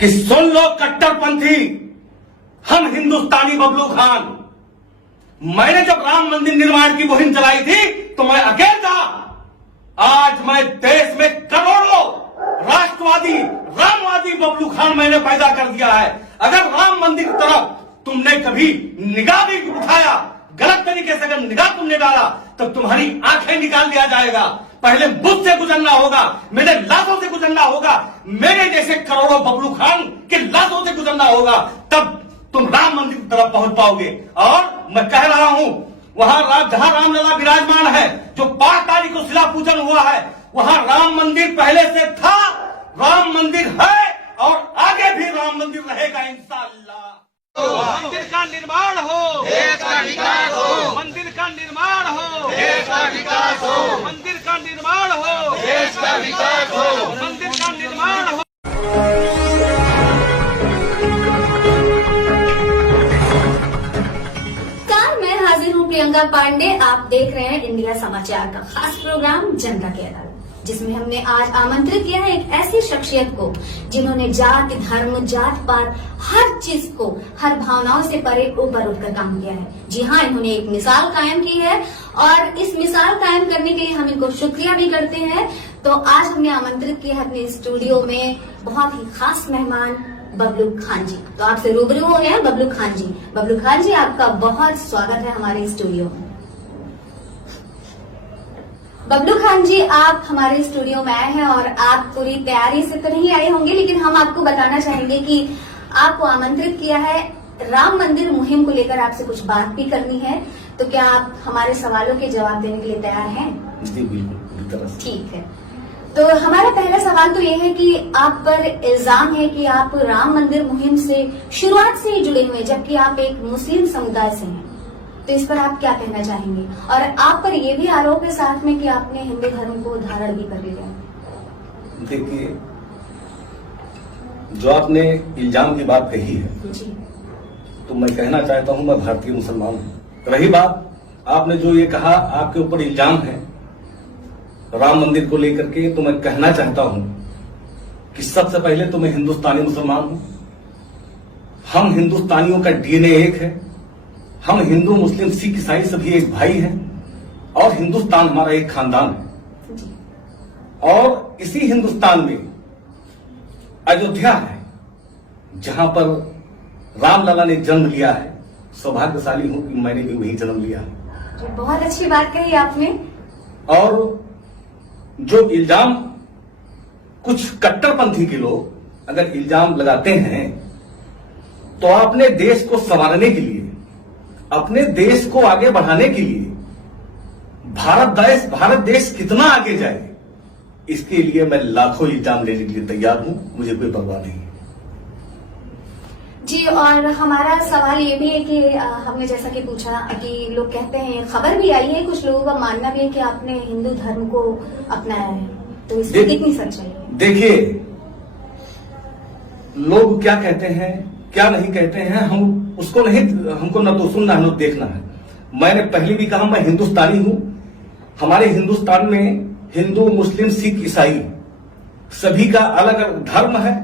कि सुन लो कट्टरपंथी, हम हिंदुस्तानी बबलू खान। मैंने जब राम मंदिर निर्माण की मुहिम चलाई थी तो मैं अकेला था। आज मैं देश में करोड़ों राष्ट्रवादी रामवादी बबलू खान मैंने पैदा कर दिया है। अगर राम मंदिर की तरफ तुमने कभी निगाह भी उठाया, गलत तरीके से अगर निगाह तुमने डाला, तो तुम्हारी आंखें निकाल दिया जाएगा। पहले मुझसे गुजरना होगा, मेरे लाशों से गुजरना होगा, मेरे जैसे करोड़ों बबलू खान के लाशों से गुजरना होगा, तब तुम राम मंदिर की तरफ पहुंच पाओगे। और मैं कह रहा हूं, वहां जहां रामलला विराजमान है, जो 5 तारीख को शिला पूजन हुआ है, वहां राम मंदिर पहले से था, राम मंदिर है और आगे भी राम मंदिर रहेगा इंशाअल्लाह। मंदिर का निर्माण हो, देश का विकास हो, मंदिर का निर्माण हो, देश का विकास हो, मंदिर का निर्माण हो, देश का विकास हो, मंदिर का निर्माण हो। मैं हाजिर हूँ प्रियंका पांडे। आप देख रहे हैं इंडिया समाचार का खास प्रोग्राम जनता की अदालत, जिसमें हमने आज आमंत्रित किया है एक ऐसी शख्सियत को जिन्होंने जात धर्म जात पात हर चीज को, हर भावनाओं से परे ऊपर उठकर काम किया है। जी हाँ, इन्होंने एक मिसाल कायम की है और इस मिसाल कायम करने के लिए हम इनको शुक्रिया भी करते हैं। तो आज हमने आमंत्रित किया है अपने स्टूडियो में बहुत ही खास मेहमान बबलू खान जी। तो आपसे रूबरू हो गए हैं बबलू खान जी। बबलू खान जी, आपका बहुत स्वागत है हमारे स्टूडियो में। बबलू खान जी, आप हमारे स्टूडियो में आए हैं और आप पूरी तैयारी से तो नहीं आए होंगे, लेकिन हम आपको बताना चाहेंगे कि आपको आमंत्रित किया है राम मंदिर मुहिम को लेकर, आपसे कुछ बात भी करनी है। तो क्या आप हमारे सवालों के जवाब देने के लिए तैयार हैं? जी बिल्कुल। ठीक है। तो हमारा पहला सवाल तो ये है कि आप पर इल्जाम है कि आप राम मंदिर मुहिम से शुरुआत से ही जुड़े हुए हैं, जबकि आप एक मुस्लिम समुदाय से हैं। तो इस पर आप क्या कहना चाहेंगे? और आप पर यह भी आरोप है साथ में कि आपने हिंदू धर्म को धारण भी कर लिया है। देखिए, जो आपने इल्जाम की बात कही है, जी, तो मैं कहना चाहता हूं, मैं भारतीय मुसलमान हूं। रही बात आपने जो ये कहा आपके ऊपर इल्जाम है राम मंदिर को लेकर के, तो मैं कहना चाहता हूं कि सबसे पहले तो मैं हिंदुस्तानी मुसलमान हूं। हम हिंदुस्तानियों का डीएनए एक है। हम हिंदू मुस्लिम सिख ईसाई सभी एक भाई हैं और हिंदुस्तान हमारा एक खानदान है। और इसी हिंदुस्तान में अयोध्या है, जहां पर रामलला ने जन्म लिया है। सौभाग्यशाली हूं कि मैंने भी वही जन्म लिया है। बहुत अच्छी बात कही आपने। और जो इल्जाम कुछ कट्टरपंथी के लोग अगर इल्जाम लगाते हैं, तो अपने देश को संवारने के लिए, अपने देश को आगे बढ़ाने के लिए भारत देश कितना आगे जाए, इसके लिए मैं लाखों इल्जाम लेने के लिए तैयार हूं। मुझे कोई परवाह नहीं है। जी, और हमारा सवाल ये भी है कि हमने जैसा कि पूछा कि लोग कहते हैं, खबर भी आई है, कुछ लोगों का मानना भी है कि आपने हिंदू धर्म को अपनाया है। तो इसमें कितनी सच्चाई है? देखिए, लोग क्या कहते हैं क्या नहीं कहते हैं, हम उसको नहीं, हमको न तो सुनना है न देखना है। मैंने पहले भी कहा मैं हिंदुस्तानी हूं। हमारे हिंदुस्तान में हिंदू मुस्लिम सिख ईसाई सभी का अलग अलग धर्म है,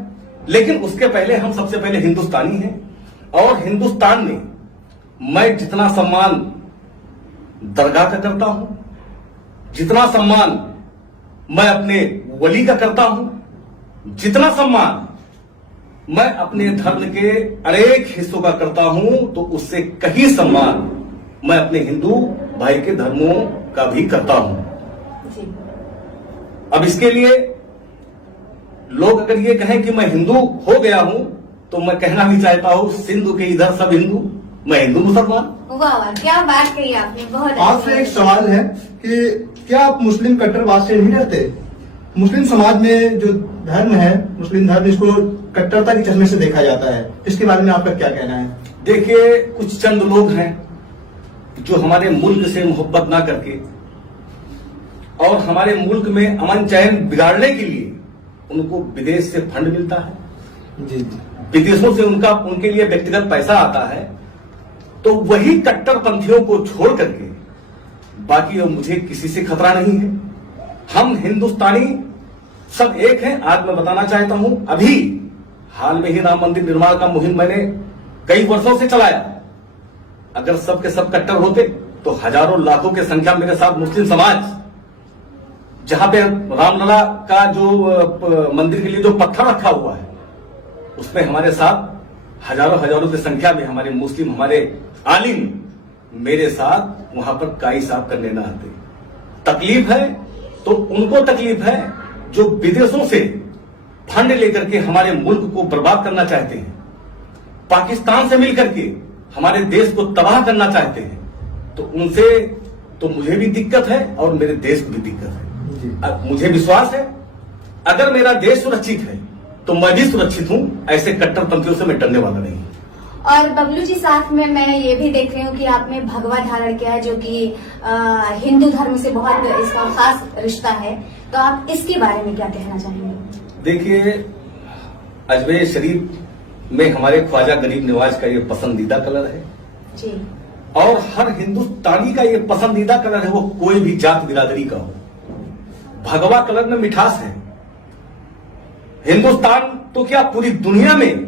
लेकिन उसके पहले हम सबसे पहले हिंदुस्तानी हैं। और हिंदुस्तान में मैं जितना सम्मान दरगाह का करता हूं, जितना सम्मान मैं अपने वली का करता हूं, जितना सम्मान मैं अपने धर्म के अनेक हिस्सों का करता हूं, तो उससे कहीं सम्मान मैं अपने हिंदू भाई के धर्मों का भी करता हूं। जी। अब इसके लिए लोग अगर ये कहें कि मैं हिंदू हो गया हूं, तो मैं कहना भी चाहता हूं, सिंधु के इधर सब हिंदू, मैं हिंदू मुसलमान। वाह वाह, क्या बात कही आपने। बहुत आपसे एक सवाल है कि क्या आप मुस्लिम कट्टरवाद से नहीं डरते? मुस्लिम समाज में जो धर्म है, मुस्लिम धर्म, इसको कट्टरता के चश्मे से देखा जाता है। इसके बारे में आपका क्या कहना है? देखिए, कुछ चंद लोग हैं जो हमारे मुल्क से मोहब्बत ना करके और हमारे मुल्क में अमन चैन बिगाड़ने के लिए उनको विदेश से फंड मिलता है। जी, विदेशों से उनके लिए व्यक्तिगत पैसा आता है, तो वही कट्टरपंथियों को छोड़ करके बाकी मुझे किसी से खतरा नहीं है। हम हिंदुस्तानी सब एक हैं। आज मैं बताना चाहता हूं, अभी हाल में ही राम मंदिर निर्माण का मुहिम मैंने कई वर्षों से चलाया। अगर सब के सब कट्टर होते तो हजारों लाखों की संख्या मेरे साथ मुस्लिम समाज, जहां पे रामलला का जो मंदिर के लिए जो पत्थर रखा हुआ है उसमें हमारे साथ हजारों की संख्या में हमारे मुस्लिम, हमारे आलिम मेरे साथ वहां पर काई साफ करने न आते। तकलीफ है तो उनको तकलीफ है जो विदेशों से फंड लेकर के हमारे मुल्क को बर्बाद करना चाहते हैं, पाकिस्तान से मिलकर के हमारे देश को तबाह करना चाहते हैं। तो उनसे तो मुझे भी दिक्कत है और मेरे देश को भी दिक्कत है। मुझे विश्वास है अगर मेरा देश सुरक्षित है तो मैं भी सुरक्षित हूं। ऐसे कट्टरपंथियों से मैं डरने वाला नहीं। और बबलू जी, साथ में मैं ये भी देख रही हूँ कि आपने भगवा धारण किया है, जो कि हिंदू धर्म से बहुत इसका खास रिश्ता है। तो आप इसके बारे में क्या कहना चाहेंगे? देखिए, अजमेर शरीफ में हमारे ख्वाजा गरीब नवाज का ये पसंदीदा कलर है जी, और हर हिंदुस्तानी का ये पसंदीदा कलर है, वो कोई भी जात बिरादरी का हो। भगवा कलर में मिठास है। हिंदुस्तान तो क्या पूरी दुनिया में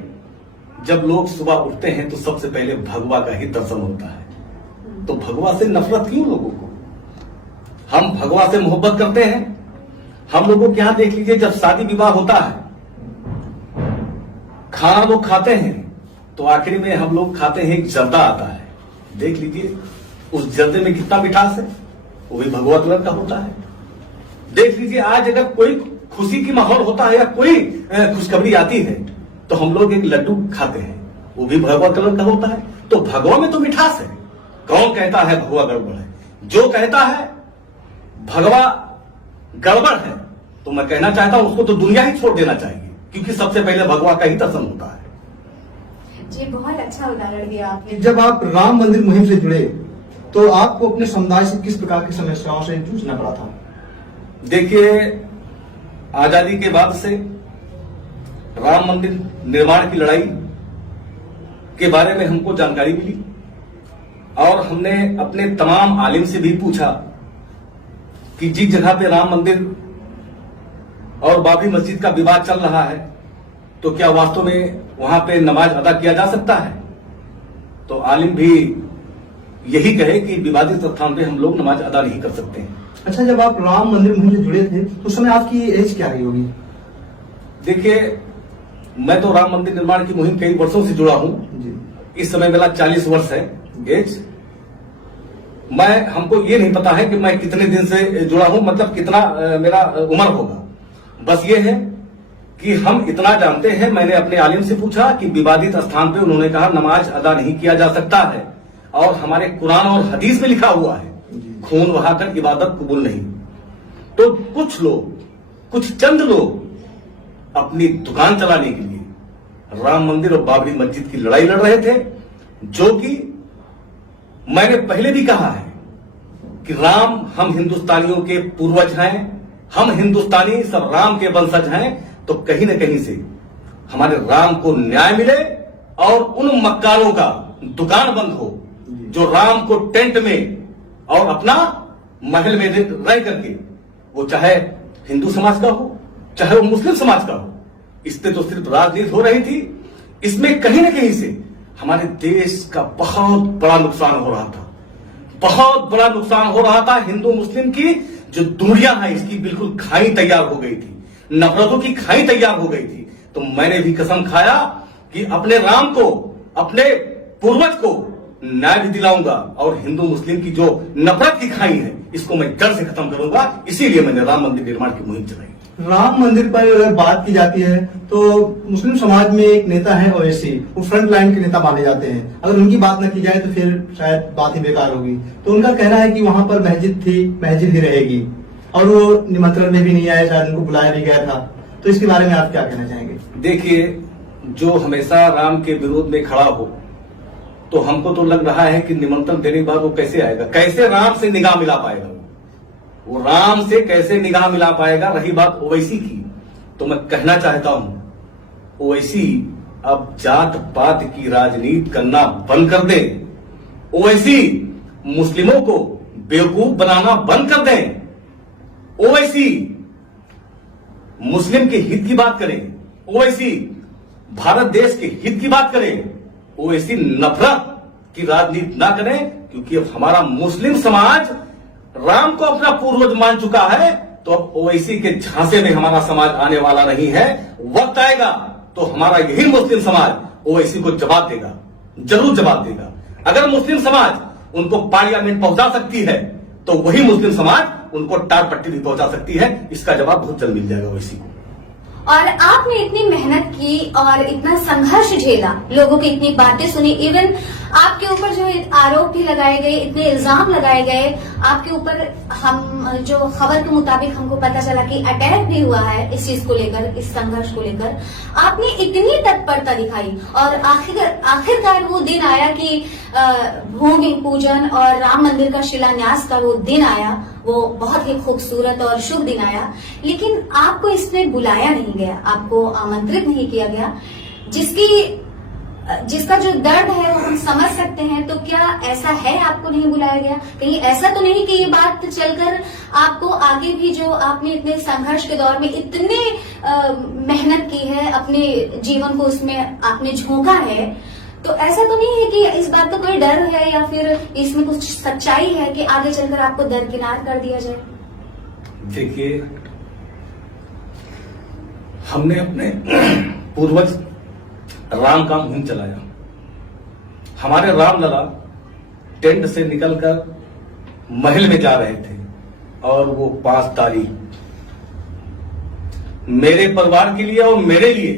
जब लोग सुबह उठते हैं तो सबसे पहले भगवा का ही दर्शन होता है। तो भगवा से नफरत क्यों लोगों को? हम भगवा से मोहब्बत करते हैं। हम लोगों के यहां देख लीजिए, जब शादी विवाह होता है, खाना लोग खाते हैं तो आखिरी में हम लोग खाते हैं एक जर्दा आता है। देख लीजिए उस जर्दे में कितना मिठास है, वो भी भगवा कलर का होता है। देख लीजिए आज अगर कोई खुशी की माहौल होता है या कोई खुशखबरी आती है तो हम लोग एक लड्डू खाते हैं, वो भी भगवा कलर का होता है। तो भगवा में तो मिठास है। कौन कहता है भगवा गड़बड़ है? जो कहता है भगवा गड़बड़ है तो मैं कहना चाहता हूं उसको तो दुनिया ही छोड़ देना चाहिए, क्योंकि सबसे पहले भगवा का ही दर्शन होता है। जी, बहुत अच्छा उदाहरण दिया आपने। जब आप राम मंदिर मुहिम से जुड़े तो आपको अपने समुदाय से किस प्रकार की समस्याओं से जूझना पड़ा था? देखिए, आजादी के बाद से राम मंदिर निर्माण की लड़ाई के बारे में हमको जानकारी मिली और हमने अपने तमाम आलिम से भी पूछा कि जिस जगह पे राम मंदिर और बाबरी मस्जिद का विवाद चल रहा है तो क्या वास्तव में वहां पे नमाज अदा किया जा सकता है? तो आलिम भी यही कहे कि विवादित स्थान पे हम लोग नमाज अदा नहीं कर सकते हैं। अच्छा, जब आप राम मंदिर मुहिम से जुड़े थे तो उस समय आपकी एज क्या रही होगी? देखिए, मैं तो राम मंदिर निर्माण की मुहिम कई वर्षों से जुड़ा हूं। इस समय मेरा 40 वर्ष है एज। हमको ये नहीं पता है कि मैं कितने दिन से जुड़ा हूं, मतलब कितना मेरा उम्र होगा। बस ये है कि हम इतना जानते हैं, मैंने अपने आलिम से पूछा कि विवादित स्थान पे उन्होंने कहा नमाज अदा नहीं किया जा सकता है और हमारे कुरान और हदीस में लिखा हुआ है खून बहाकर इबादत कबूल नहीं। तो कुछ लोग, कुछ चंद लोग अपनी दुकान चलाने के लिए राम मंदिर और बाबरी मस्जिद की लड़ाई लड़ रहे थे, जो कि मैंने पहले भी कहा है कि राम हम हिंदुस्तानियों के पूर्वज हैं, हम हिंदुस्तानी सब राम के वंशज हैं। तो कहीं न कहीं से हमारे राम को न्याय मिले और उन मक्कारों का दुकान बंद हो जो राम को टेंट में और अपना महल में रह करके, वो चाहे हिंदू समाज का हो चाहे वो मुस्लिम समाज का हो, इससे तो सिर्फ राजनीति हो रही थी। इसमें कहीं न कहीं से हमारे देश का बहुत बड़ा नुकसान हो रहा था, बहुत बड़ा नुकसान हो रहा था। हिंदू मुस्लिम की जो दूरियां हैं इसकी बिल्कुल खाई तैयार हो गई थी, नफरतों की खाई तैयार हो गई थी। तो मैंने भी कसम खाया कि अपने राम को, अपने पूर्वज को न्याय भी दिलाऊंगा और हिंदू मुस्लिम की जो नफरत की खाई है इसको मैं जड़ से खत्म करूंगा। इसीलिए मैंने राम मंदिर निर्माण की मुहिम चलाई। राम मंदिर पर अगर बात की जाती है तो मुस्लिम समाज में एक नेता है ओवैसी, वो फ्रंट लाइन के नेता माने जाते हैं। अगर उनकी बात न की जाए तो फिर शायद बात ही बेकार होगी। तो उनका कहना है कि वहां पर मस्जिद थी, मस्जिद ही रहेगी, और वो निमंत्रण में भी नहीं आया, शायद उनको बुलाया भी गया था। तो इसके बारे में आप क्या कहना चाहेंगे? देखिए, जो हमेशा राम के विरोध में खड़ा हो तो हमको तो लग रहा है कि निमंत्रण देने के बाद वो कैसे आएगा, कैसे राम से निगाह मिला पाएगा, वो राम से कैसे निगाह मिला पाएगा। रही बात ओवैसी की, तो मैं कहना चाहता हूं ओवैसी अब जात पात की राजनीति करना बंद कर दे। ओवैसी मुस्लिमों को बेवकूफ बनाना बंद कर दें। ओवैसी मुस्लिम के हित की बात करें। ओवैसी भारत देश के हित की बात करें, ओवैसी नफरत की राजनीति ना करें, क्योंकि अब हमारा मुस्लिम समाज राम को अपना पूर्वज मान चुका है, तो अब ओवैसी के झांसे में हमारा समाज आने वाला नहीं है। वक्त आएगा तो हमारा यही मुस्लिम समाज ओवैसी को जवाब देगा, जरूर जवाब देगा। अगर मुस्लिम समाज उनको पार्लियामेंट पहुंचा सकती है तो वही मुस्लिम समाज उनको टार पट्टी भी पहुंचा सकती है। इसका जवाब बहुत जल्द मिल जाएगा ओवैसी को। और आपने इतनी मेहनत की और इतना संघर्ष झेला, लोगों की इतनी बातें सुनी, इवन आपके ऊपर जो आरोप भी लगाए गए, इतने इल्जाम लगाए गए आपके ऊपर, हम जो खबर के मुताबिक हमको पता चला कि अटैक भी हुआ है इस चीज को लेकर, इस संघर्ष को लेकर, आपने इतनी तत्परता दिखाई और आखिरकार वो दिन आया कि भूमि पूजन और राम मंदिर का शिलान्यास का वो दिन आया, वो बहुत ही खूबसूरत और शुभ दिन आया। लेकिन आपको इसमें बुलाया नहीं गया, आपको आमंत्रित नहीं किया गया, जिसका जो दर्द है वो हम समझ सकते हैं। तो क्या ऐसा है आपको नहीं बुलाया गया? कहीं ऐसा तो नहीं कि ये बात चलकर आपको आगे भी जो आपने इतने संघर्ष के दौर में इतने मेहनत की है, अपने जीवन को उसमें आपने झोंका है, तो ऐसा तो नहीं है कि इस बात का कोई डर है या फिर इसमें कुछ सच्चाई है कि आगे चलकर आपको दरकिनार कर दिया जाए? देखिए, हमने अपने पूर्वज राम का मुहिम चलाया। हमारे रामलला टेंट से निकलकर महल में जा रहे थे और वो 5 तारीख मेरे परिवार के लिए और मेरे लिए,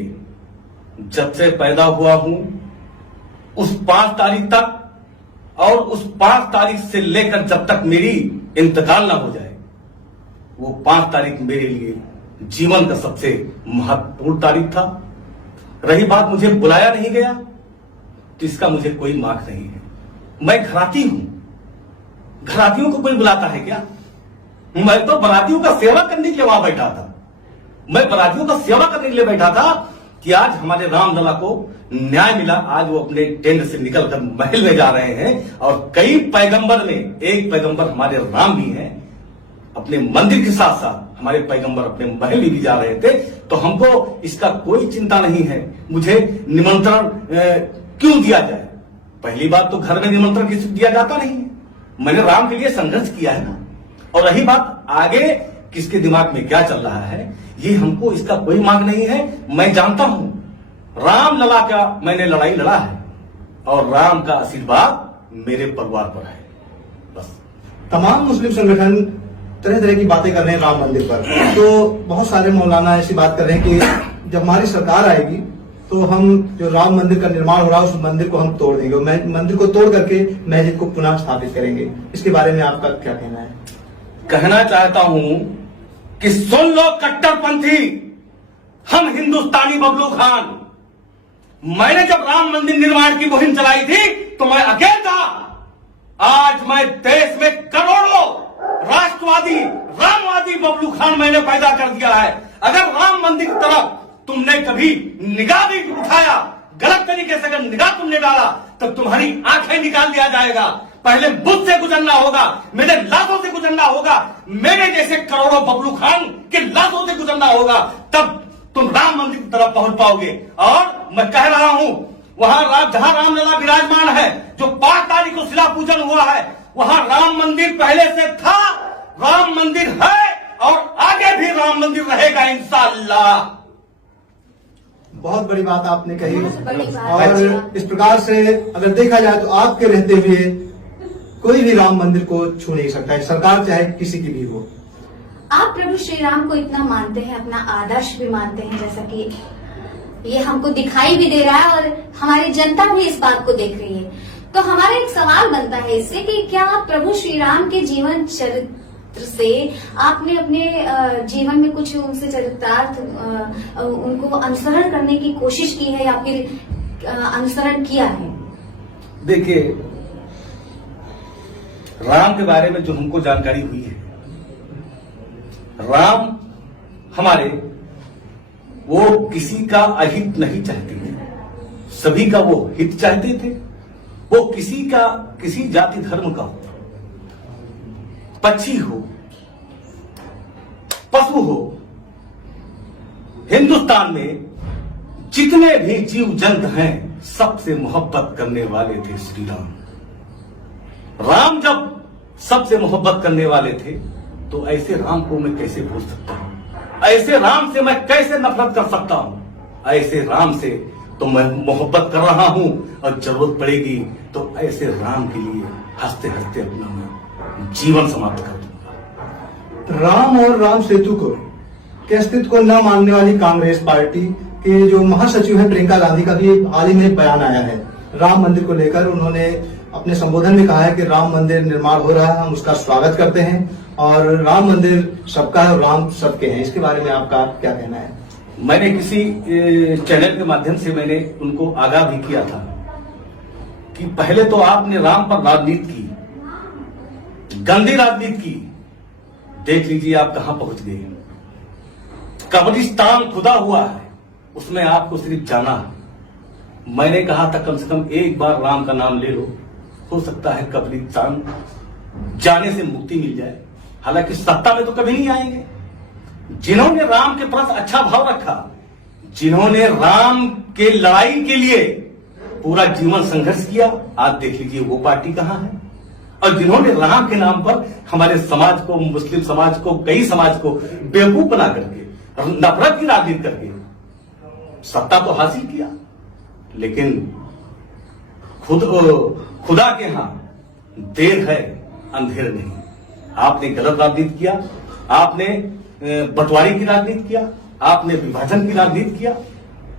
जब से पैदा हुआ हूं उस 5 तारीख तक और उस 5 तारीख से लेकर जब तक मेरी इंतकाल ना हो जाए, वो 5 तारीख मेरे लिए जीवन का सबसे महत्वपूर्ण तारीख था। रही बात मुझे बुलाया नहीं गया, तो इसका मुझे कोई मार्क नहीं है। मैं घराती हूं, घरातियों को कोई बुलाता है क्या? मैं तो बरातियों का सेवा करने के लिए वहां बैठा था। मैं बरातियों का सेवा करने के लिए बैठा था कि आज हमारे रामलला को न्याय मिला। आज वो अपने टेंट से निकलकर महल में जा रहे हैं और कई पैगंबर में एक पैगंबर हमारे राम भी हैं। अपने मंदिर के साथ साथ हमारे पैगंबर अपने महल में भी जा रहे थे, तो हमको इसका कोई चिंता नहीं है। मुझे निमंत्रण क्यों दिया जाए? पहली बात तो घर में निमंत्रण किसी दिया जाता नहीं है। मैंने राम के लिए संघर्ष किया है ना। और रही बात आगे किसके दिमाग में क्या चल रहा है, ये हमको इसका कोई मांग नहीं है। मैं जानता हूं रामलला का मैंने लड़ाई लड़ा है और राम का आशीर्वाद मेरे परिवार पर है। बस। तमाम मुस्लिम संगठन तरह तरह की बातें कर रहे हैं राम मंदिर पर, तो बहुत सारे मौलाना ऐसी बात कर रहे हैं कि जब हमारी सरकार आएगी तो हम जो राम मंदिर का निर्माण हो रहा है उस मंदिर को हम तोड़ देंगे, मंदिर को तोड़ करके मस्जिद को पुनः स्थापित करेंगे। इसके बारे में आपका क्या कहना है? कहना चाहता हूं कि सुन लो कट्टरपंथी, हम हिंदुस्तानी बबलू खान, मैंने जब राम मंदिर निर्माण की मुहिम चलाई थी तो मैं अकेला था। आज मैं देश में करोड़ों राष्ट्रवादी रामवादी बबलू खान मैंने पैदा कर दिया है। अगर राम मंदिर की तरफ तुमने कभी निगाह भी उठाया, गलत तरीके से अगर निगाह तुमने डाला, तो तुम्हारी आंखें निकाल दिया जाएगा। पहले बुद्ध से गुजरना होगा, मेरे लाशों से गुजरना होगा, मेरे जैसे करोड़ों बबलू खान के लाशों से गुजरना होगा, तब तुम राम मंदिर की तरफ पहुंच पाओगे। और मैं कह रहा हूं, वहां जहां रामलला विराजमान है, जो 5 तारीख को शिला पूजन हुआ है, वहां राम मंदिर पहले से था, राम मंदिर है और आगे भी राम मंदिर रहेगा इंशाअल्लाह। बहुत बड़ी बात आपने कही। बड़ी बात। और इस प्रकार से अगर देखा जाए तो आपके रहते हुए कोई भी राम मंदिर को छू नहीं सकता है, सरकार चाहे किसी की भी हो। आप प्रभु श्री राम को इतना मानते हैं, अपना आदर्श भी मानते हैं, जैसा कि ये हमको दिखाई भी दे रहा है और हमारी जनता भी इस बात को देख रही है। तो हमारा एक सवाल बनता है इससे कि क्या प्रभु श्री राम के जीवन चरित्र से आपने अपने जीवन में कुछ उनसे चरितार्थ उनको अनुसरण करने की कोशिश की है या फिर अनुसरण किया है? देखिए, राम के बारे में जो हमको जानकारी हुई है, राम हमारे वो किसी का अहित नहीं चाहते थे, सभी का वो हित चाहते थे। वो किसी जाति धर्म का हो, पक्षी हो, पशु हो, हिंदुस्तान में जितने भी जीव जंत हैं सबसे मोहब्बत करने वाले थे श्री राम। राम जब सबसे मोहब्बत करने वाले थे तो ऐसे राम को मैं कैसे भूल सकता हूं? ऐसे राम से मैं कैसे नफरत कर सकता हूं? ऐसे राम से तो मैं मोहब्बत कर रहा हूं और जरूरत पड़ेगी तो ऐसे राम के लिए हंसते हंसते अपना मैं जीवन समाप्त कर दूंगा। राम और राम सेतु को के अस्तित्व को न मानने वाली कांग्रेस पार्टी के जो महासचिव है प्रियंका गांधी का भी हाल ही में एक बयान आया है राम मंदिर को लेकर। उन्होंने अपने संबोधन में कहा है कि राम मंदिर निर्माण हो रहा है, हम उसका स्वागत करते हैं और राम मंदिर सबका है और राम सबके हैं। इसके बारे में आपका क्या कहना है? मैंने किसी चैनल के माध्यम से मैंने उनको आगाह भी किया था कि पहले तो आपने राम पर राजनीति की, गंदी राजनीति की। देख लीजिए आप कहां पहुंच गए। कब्रिस्तान खुदा हुआ है, उसमें आपको सिर्फ जाना है। मैंने कहा था कम से कम एक बार राम का नाम ले लो, हो सकता है कब्रिस्तान जाने से मुक्ति मिल जाए। हालांकि सत्ता में तो कभी नहीं आएंगे। जिन्होंने राम के प्रति अच्छा भाव रखा, जिन्होंने राम के लड़ाई के लिए पूरा जीवन संघर्ष किया, आज देख लीजिए वो पार्टी कहां है। और जिन्होंने राम के नाम पर हमारे समाज को, मुस्लिम समाज को, कई समाज को बेवकूफ बना करके, नफरत की राजनीति करके सत्ता तो हासिल किया, लेकिन खुदा के यहां देर है अंधेर नहीं। आपने गलत राजनीति किया, आपने बंटवारे की राजनीति किया, आपने विभाजन की राजनीति किया।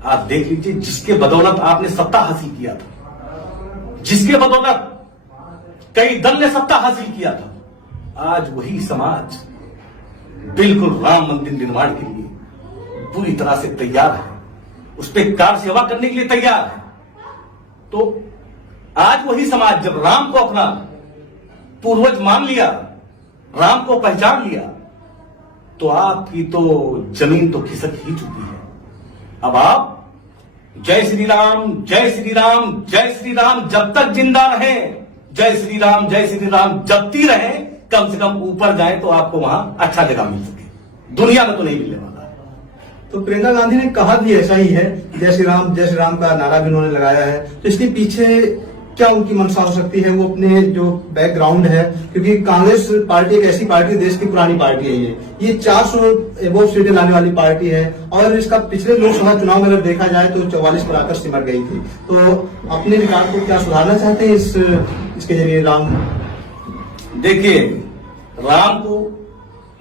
आप देख लीजिए जिसके बदौलत आपने सत्ता हासिल किया था, जिसके बदौलत कई दल ने सत्ता हासिल किया था, आज वही समाज बिल्कुल राम मंदिर निर्माण के लिए पूरी तरह से तैयार है, उस पर कार सेवा करने के लिए तैयार है। तो आज वही समाज जब राम को अपना पूर्वज मान लिया, राम को पहचान लिया, तो आपकी तो जमीन तो खिसक ही चुकी है। अब आप जय श्री राम, जय श्री राम, जय श्री राम जब तक जिंदा रहे, जय श्री राम जपती रहे, कम से कम ऊपर जाए तो आपको वहां अच्छा जगह मिल सके। दुनिया में तो नहीं मिलने वाला। तो प्रियंका गांधी ने कहा भी ऐसा ही है, जय श्री राम का नारा भी उन्होंने लगाया है। तो इसके पीछे क्या उनकी मंशा हो सकती है? वो अपने जो बैकग्राउंड है, क्योंकि कांग्रेस पार्टी एक ऐसी पार्टी, देश की पुरानी पार्टी है, ये 400 एबोव सीटें लाने वाली पार्टी है और इसका पिछले लोकसभा चुनाव में अगर देखा जाए तो 44 पर आकर सिमट गई थी। तो अपने रिकॉर्ड को क्या सुधारना चाहते हैं इसके जरिए राम? देखिए, राम को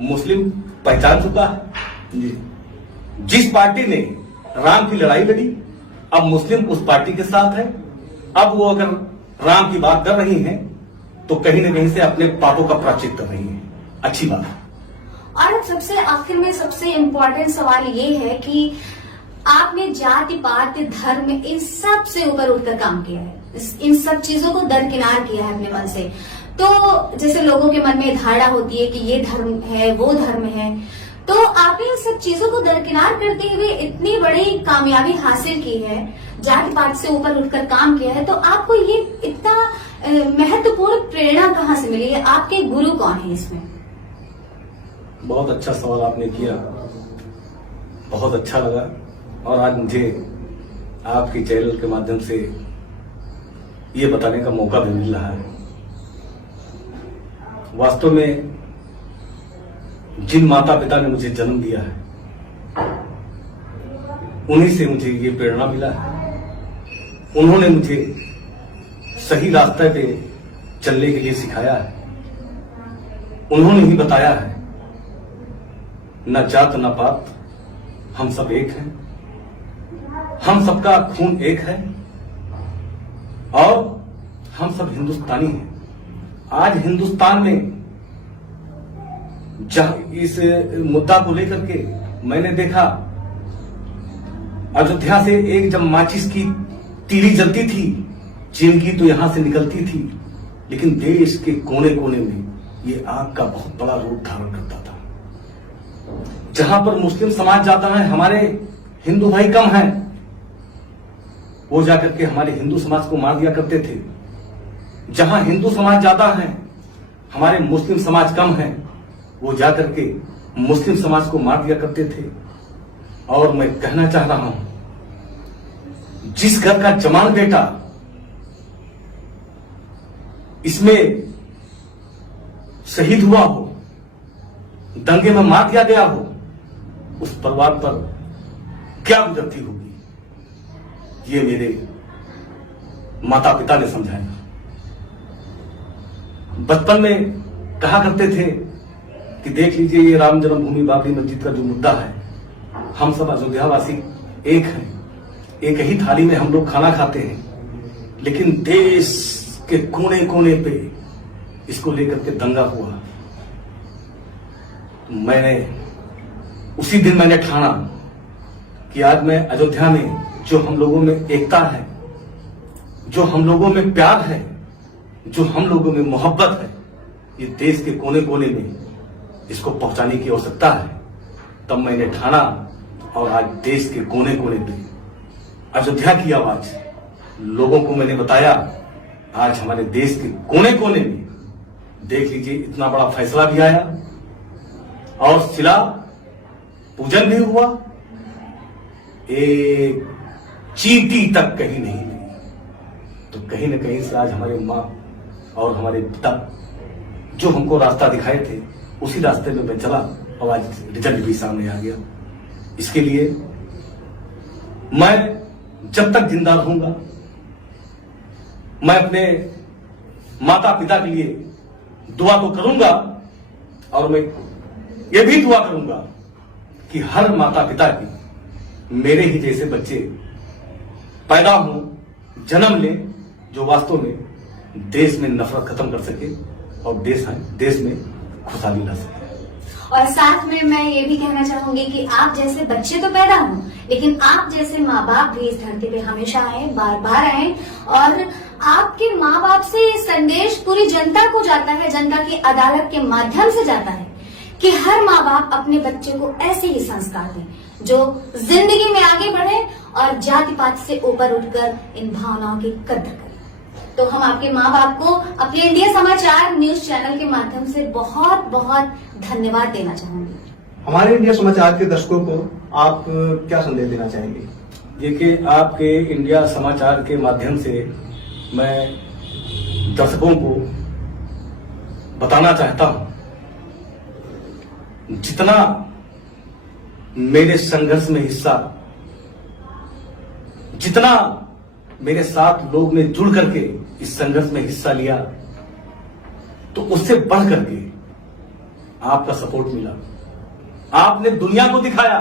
मुस्लिम पहचान चुका है जी। जिस पार्टी ने राम की लड़ाई लड़ी, अब मुस्लिम उस पार्टी के साथ है। अब वो अगर राम की बात कर रही हैं तो कहीं ना कहीं से अपने पापों का प्रायश्चित कर रही हैं। अच्छी बात है। और अब सबसे आखिर में सबसे इम्पोर्टेंट सवाल ये है कि आपने जाति, पाति, धर्म इन सब से ऊपर उठकर काम किया है, इन सब चीजों को दरकिनार किया है अपने मन से। तो जैसे लोगों के मन में धारणा होती है कि ये धर्म है, वो धर्म है, तो आपने इन सब चीजों को दरकिनार करते हुए इतनी बड़ी कामयाबी हासिल की है, जाति पात से ऊपर उठकर काम किया है। तो आपको ये इतना महत्वपूर्ण प्रेरणा कहाँ से मिली है? आपके गुरु कौन है इसमें? बहुत अच्छा सवाल आपने किया, बहुत अच्छा लगा। और आज मुझे आपके चैनल के माध्यम से ये बताने का मौका भी मिल रहा है। वास्तव में जिन माता पिता ने मुझे जन्म दिया है, उन्हीं से मुझे ये प्रेरणा मिला है। उन्होंने मुझे सही रास्ते पे चलने के लिए सिखाया है। उन्होंने ही बताया है, न जात न पात, हम सब एक हैं, हम सबका खून एक है और हम सब हिंदुस्तानी हैं। आज हिंदुस्तान में इस मुद्दा को लेकर के मैंने देखा, अयोध्या से एक जब माचिस की तीली जलती थी, चिमकी तो यहां से निकलती थी, लेकिन देश के कोने कोने में ये आग का बहुत बड़ा रूप धारण करता था। जहां पर मुस्लिम समाज जाता है, हमारे हिंदू भाई कम हैं, वो जाकर के हमारे हिंदू समाज को मार दिया करते थे। जहां हिंदू समाज ज्यादा है, हमारे मुस्लिम समाज कम है, वो जाकर के मुस्लिम समाज को मार दिया करते थे। और मैं कहना चाह रहा हूं जिस घर का जवान बेटा इसमें शहीद हुआ हो, दंगे में मार दिया गया हो, उस परिवार पर क्या गुजरती होगी, ये मेरे माता पिता ने समझाया। बचपन में कहा करते थे कि देख लीजिए ये राम जन्मभूमि बाबरी मस्जिद का जो मुद्दा है, हम सब अयोध्यावासी एक हैं, एक ही थाली में हम लोग खाना खाते हैं, लेकिन देश के कोने कोने पे इसको लेकर के दंगा हुआ। उसी दिन मैंने ठाना कि आज मैं अयोध्या में जो हम लोगों में एकता है, जो हम लोगों में प्यार है, जो हम लोगों में मोहब्बत है, ये देश के कोने कोने में इसको पहुंचाने की आवश्यकता है। तब मैंने ठाना और आज देश के कोने कोने पे अयोध्या की आवाज लोगों को मैंने बताया। आज हमारे देश के कोने कोने में देख लीजिए इतना बड़ा फैसला भी आया और शिला पूजन भी हुआ, एक चींटी तक कहीं नहीं मिली। तो कहीं न कहीं से आज हमारे माँ और हमारे पिता जो हमको रास्ता दिखाए थे, उसी रास्ते में मैं चला और आज रिजल्ट भी सामने आ गया। इसके लिए मैं जब तक जिंदा रहूंगा, मैं अपने माता पिता के लिए दुआ तो करूंगा और मैं ये भी दुआ करूंगा कि हर माता पिता की मेरे ही जैसे बच्चे पैदा हों, जन्म लें, जो वास्तव में देश में नफरत खत्म कर सके और देश में खुशहाली ला सके। और साथ में मैं ये भी कहना चाहूंगी कि आप जैसे बच्चे तो पैदा हों, लेकिन आप जैसे माँ बाप भी इस धरती पे हमेशा आए, बार बार आए। और आपके माँ बाप से ये संदेश पूरी जनता को जाता है, जनता की अदालत के माध्यम से जाता है कि हर माँ बाप अपने बच्चे को ऐसे ही संस्कार दें जो जिंदगी में आगे बढ़े और जाति पात से ऊपर उठकर इन भावनाओं की कद्र करें। तो हम आपके माँ बाप को अपने इंडिया समाचार न्यूज चैनल के माध्यम से बहुत बहुत धन्यवाद देना चाहूंगी। हमारे इंडिया समाचार के दर्शकों को आप क्या संदेश देना चाहेंगे? देखिए, आपके इंडिया समाचार के माध्यम से मैं दर्शकों को बताना चाहता हूं, जितना मेरे संघर्ष में हिस्सा, जितना मेरे साथ लोग ने जुड़ करके इस संघर्ष में हिस्सा लिया, तो उससे बढ़ करके आपका सपोर्ट मिला। आपने दुनिया को दिखाया,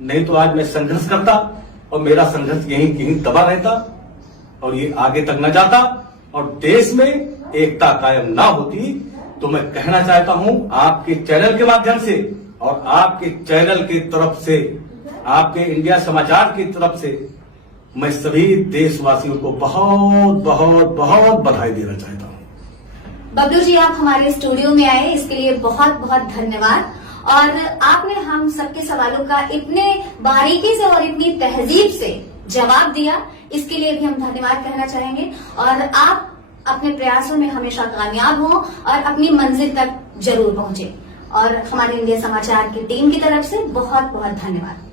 नहीं तो आज मैं संघर्ष करता और मेरा संघर्ष यहीं कहीं दबा रहता और ये आगे तक न जाता और देश में एकता कायम ना होती। तो मैं कहना चाहता हूं आपके चैनल के माध्यम से और आपके चैनल की तरफ से, आपके इंडिया समाचार की तरफ से मैं सभी देशवासियों को बहुत बहुत बहुत बधाई देना चाहता हूं। बबलू जी, आप हमारे स्टूडियो में आए, इसके लिए बहुत बहुत धन्यवाद। और आपने हम सबके सवालों का इतने बारीकी से और इतनी तहजीब से जवाब दिया, इसके लिए भी हम धन्यवाद कहना चाहेंगे। और आप अपने प्रयासों में हमेशा कामयाब हों और अपनी मंजिल तक जरूर पहुंचे। और हमारे इंडिया समाचार की टीम की तरफ से बहुत बहुत धन्यवाद।